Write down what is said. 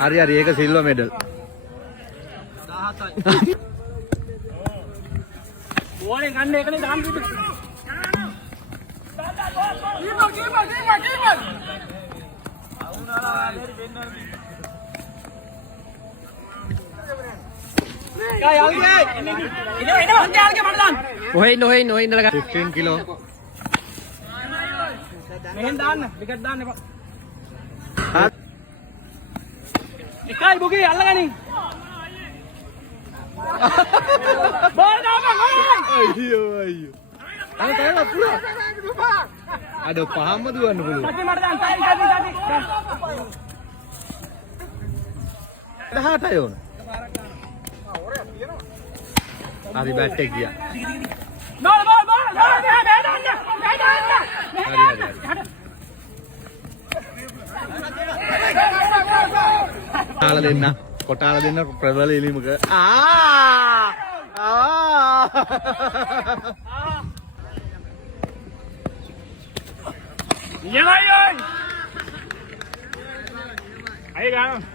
හරි හරි ඒක සිල්වර් මෙඩල්. ඕනේ ගන්න එකනේ දාන්න කිව්වේ. කීපර්. අවුනාලා හරි වෙන්නේ. काय आगे इधर इधर हंते आगे मत दान ओहे लगा 15 किलो मेहन दान विकेट दान ने हां इकाई बुगी अलगानी बोल दान අයියෝ අයියෝ පුළුවන් අද පහම දුවන්න පුළුවන් සති මට දාන්න සති 18යි ඕන හරි බැට් එක ගියා බෝල් කොටාලා දෙන්න ප්‍රබල එලිමක අය ගන්න